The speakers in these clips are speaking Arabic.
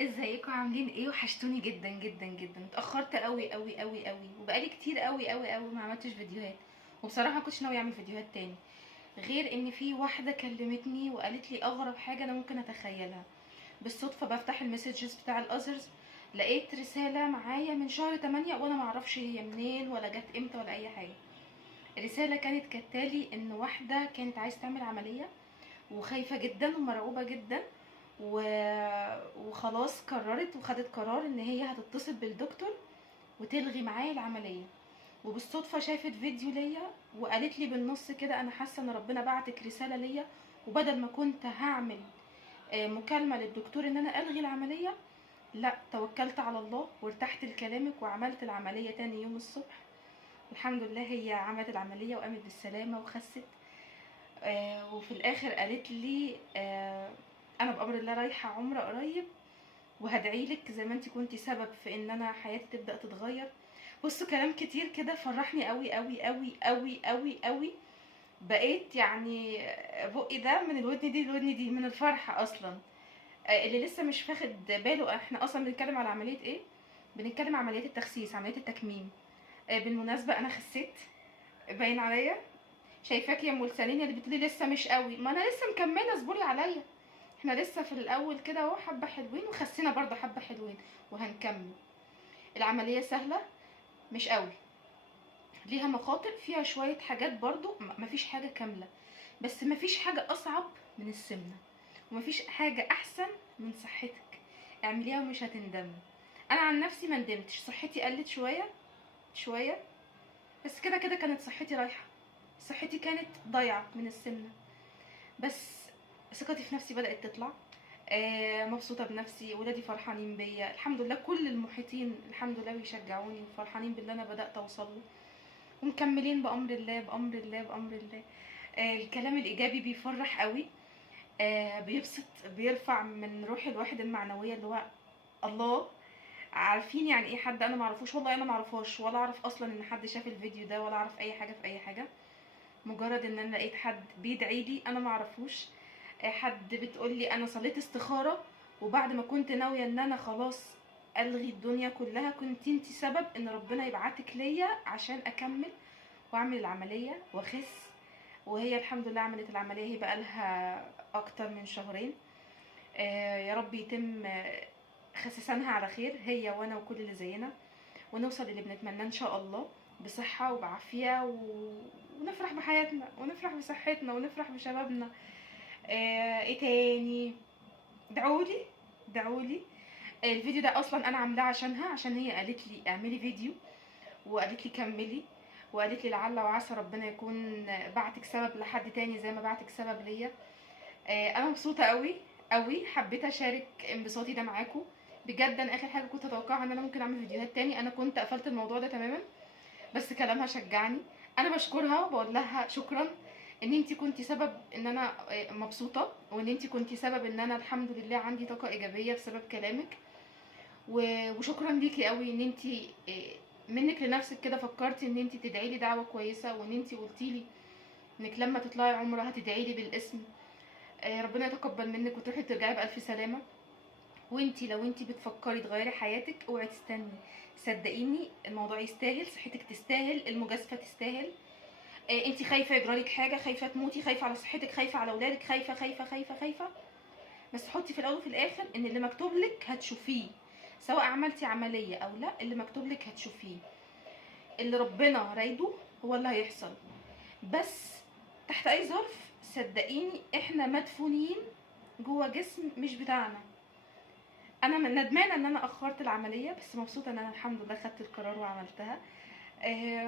ازيكم عاملين ايه؟ وحشتوني جدا جدا جدا. اتاخرت قوي قوي قوي قوي، وبقالي كتير قوي قوي قوي ما عملتش فيديوهات. وبصراحه ما كنتش ناوي اعمل فيديوهات تاني، غير ان في واحده كلمتني وقالت لي اغرب حاجه انا ممكن اتخيلها. بالصدفه بفتح المسجز بتاع الاذرز، لقيت رساله معايا من شهر 8 وانا معرفش هي منين ولا جت امتى ولا اي حاجه. الرساله كانت كالتالي: ان واحده كانت عايزه تعمل عمليه وخايفه جدا ومرعوبه جدا، و... وخلاص قررت وخدت قرار ان هي هتتصل بالدكتور وتلغي معايا العمليه. وبالصدفه شافت فيديو ليا وقالت لي بالنص كده: انا حاسه ان ربنا بعتك رساله ليا، وبدل ما كنت هعمل مكالمه للدكتور ان انا الغي العمليه، لا توكلت على الله وارتحت لكلامك وعملت العمليه تاني يوم الصبح. الحمد لله هي عملت العمليه وقامت بالسلامه وخست. وفي الاخر قالت لي انا بامر الله رايحه عمره قريب، وهدعيلك زي ما انت كنتي سبب في ان انا حياتي تبدا تتغير. بصوا كلام كتير كده فرحني قوي قوي قوي قوي قوي قوي. بقيت يعني بقي ده من الودن دي للودن دي من الفرحه اصلا. اللي لسه مش واخد باله، احنا اصلا بنتكلم على عمليه ايه؟ بنتكلم عمليات التخسيس، عمليات التكميم. بالمناسبه انا خسيت، باين عليا. شايفاك يا ام لسانين اللي بتقولي لسه مش قوي، ما انا لسه مكمله، اصبري عليا. احنا لسه في الاول كده اهو، حبه حلوين وخسينا برضه حبه حلوين وهنكمل. العمليه سهله مش قوي، ليها مخاطر فيها شويه حاجات برضه، مفيش حاجه كامله، بس مفيش حاجه اصعب من السمنه، ومفيش حاجه احسن من صحتك. اعمليها ومش هتندمي. انا عن نفسي ما ندمتش، صحتي قلت شويه شويه، بس كده كده كانت صحتي رايحه، صحتي كانت ضايعه من السمنه. بس ثقتي في نفسي بدأت تطلع. مبسوطة بنفسي، ولادي فرحانين بيا الحمد لله، كل المحيطين الحمد لله بيشجعوني وفرحانين باللي انا بدأت اوصل له، ومكملين بأمر الله بأمر الله بأمر الله. الكلام الإيجابي بيفرح قوي، بيبسط، بيرفع من روح الواحد المعنوية، اللي هو الله. عارفين يعني ايه حد انا معرفوش؟ والله انا معرفهاش، ولا اعرف اصلا ان حد شاف الفيديو ده، ولا اعرف اي حاجة في اي حاجة. مجرد ان انا لقيت حد بيدعي لي انا معرفوش، حد بتقول لي انا صليت استخاره، وبعد ما كنت ناويه ان انا خلاص الغي الدنيا كلها، كنت انتي سبب ان ربنا يبعتك ليا عشان اكمل واعمل العمليه واخس. وهي الحمد لله عملت العمليه، هي بقى لها اكتر من شهرين. يا رب يتم خسسانها على خير، هي وانا وكل اللي زينا، ونوصل اللي بنتمناه ان شاء الله، بصحة وبعافية ونفرح بحياتنا ونفرح بصحتنا ونفرح بشبابنا. ايه تاني؟ دعولي، دعولي. الفيديو ده اصلا انا عاملاه عشانها، عشان هي قالت لي اعملي فيديو، وقالت لي كملي، وقالت لي لعل وعسى ربنا يكون بعتك سبب لحد تاني زي ما بعتك سبب ليا. انا مبسوطه قوي قوي، حبيت اشارك انبساطي ده معاكم. بجد انا اخر حاجه كنت اتوقعها ان انا ممكن اعمل فيديوهات تاني، انا كنت قفلت الموضوع ده تماما، بس كلامها شجعني. انا بشكرها وبقول لها شكرا ان انتي كنتي سبب ان انا مبسوطه، وان انتي كنتي سبب ان انا الحمد لله عندي طاقه ايجابيه بسبب كلامك. وشكرا ليكي قوي ان انتي منك لنفسك كده فكرتي ان انتي تدعي لي دعوه كويسه، وان انتي قلتي لي انك لما تطلعي عمره هتدعي لي بالاسم. ربنا يتقبل منك وتروحي ترجعي بالف سلامه. وانتي لو انتي بتفكري تغيري حياتك اوعي تستني، صدقيني الموضوع يستاهل، صحتك تستاهل، المجازفه تستاهل. انتي خايفه يجرالك حاجه، خايفه تموتي، خايفه على صحتك، خايفه على اولادك، خايفه خايفه خايفه خايفه، بس حطي في الاول وفي الاخر ان اللي مكتوب لك هتشوفيه، سواء عملتي عمليه او لا، اللي مكتوب لك هتشوفيه. اللي ربنا رايده هو اللي هيحصل، بس تحت اي ظرف صدقيني احنا مدفونين جوه جسم مش بتاعنا. انا ندمانه ان انا اخرت العمليه، بس مبسوطه ان انا الحمد لله خدت القرار وعملتها.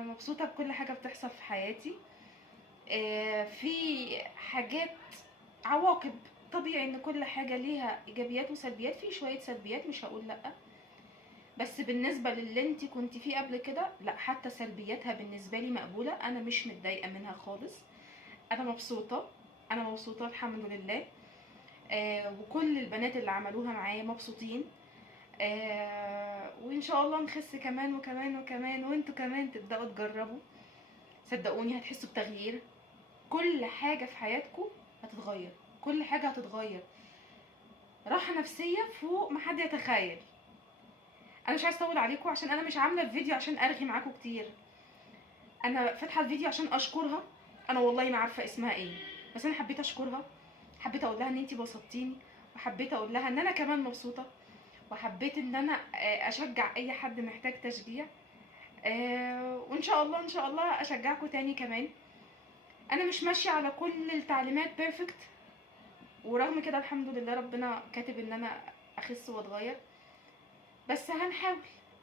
مبسوطه بكل حاجه بتحصل في حياتي. في حاجات عواقب، طبيعي ان كل حاجه ليها ايجابيات وسلبيات، في شويه سلبيات مش هقول لا، بس بالنسبه للي انت كنت فيه قبل كده لا، حتى سلبياتها بالنسبه لي مقبوله، انا مش متضايقه منها خالص. انا مبسوطه، انا مبسوطه الحمد لله. وكل البنات اللي عملوها معايا مبسوطين. وان شاء الله نخس كمان وكمان وكمان، وانتوا كمان تبداوا تجربوا، صدقوني هتحسوا بتغيير. كل حاجه في حياتكم هتتغير، كل حاجه هتتغير. راحه نفسيه فوق ما حد يتخيل. انا مش عايزه اطول عليكم عشان انا مش عامله الفيديو عشان ارغي معاكم كتير، انا فاتحه الفيديو عشان اشكرها. انا والله ما عارفه اسمها ايه، بس انا حبيت اشكرها، حبيت اقول لها ان انتي بسطتيني، وحبيت اقول لها ان انا كمان مبسوطه، وحبيت ان انا اشجع اي حد محتاج تشجيع. وان شاء الله ان شاء الله اشجعكم تاني كمان. انا مش ماشيه على كل التعليمات بيرفكت، ورغم كده الحمد لله ربنا كاتب ان انا اخس واتغير، بس هنحاول.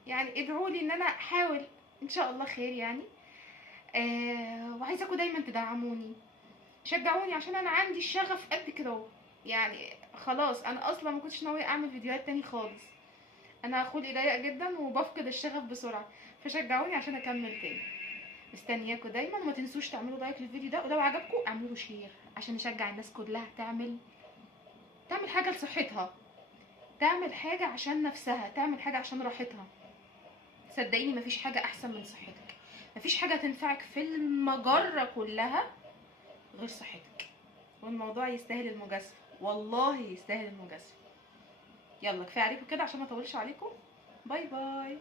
يعني ادعوا لي ان انا احاول ان شاء الله خير يعني. وعايزاكم دايما تدعموني، شجعوني، عشان انا عندي الشغف قد كده اهو. يعني خلاص انا اصلا ما كنتش ناويه اعمل فيديوهات تاني خالص، انا خلقي ضيق جدا وبفقد الشغف بسرعه، فشجعوني عشان اكمل تاني. مستنياكم دايما، وما تنسوش تعملوا لايك للفيديو ده، ولو عجبكم اعملوا شير عشان نشجع الناس كلها تعمل حاجه لصحتها، تعمل حاجه عشان نفسها، تعمل حاجه عشان راحتها. صدقيني مفيش حاجه احسن من صحتك، مفيش حاجه تنفعك في المجره كلها غير صحتك، والموضوع يستاهل المجازفه، والله يستاهل المجازفه. يلا كفايه عليكم كده عشان ما اطولش عليكم. باي باي.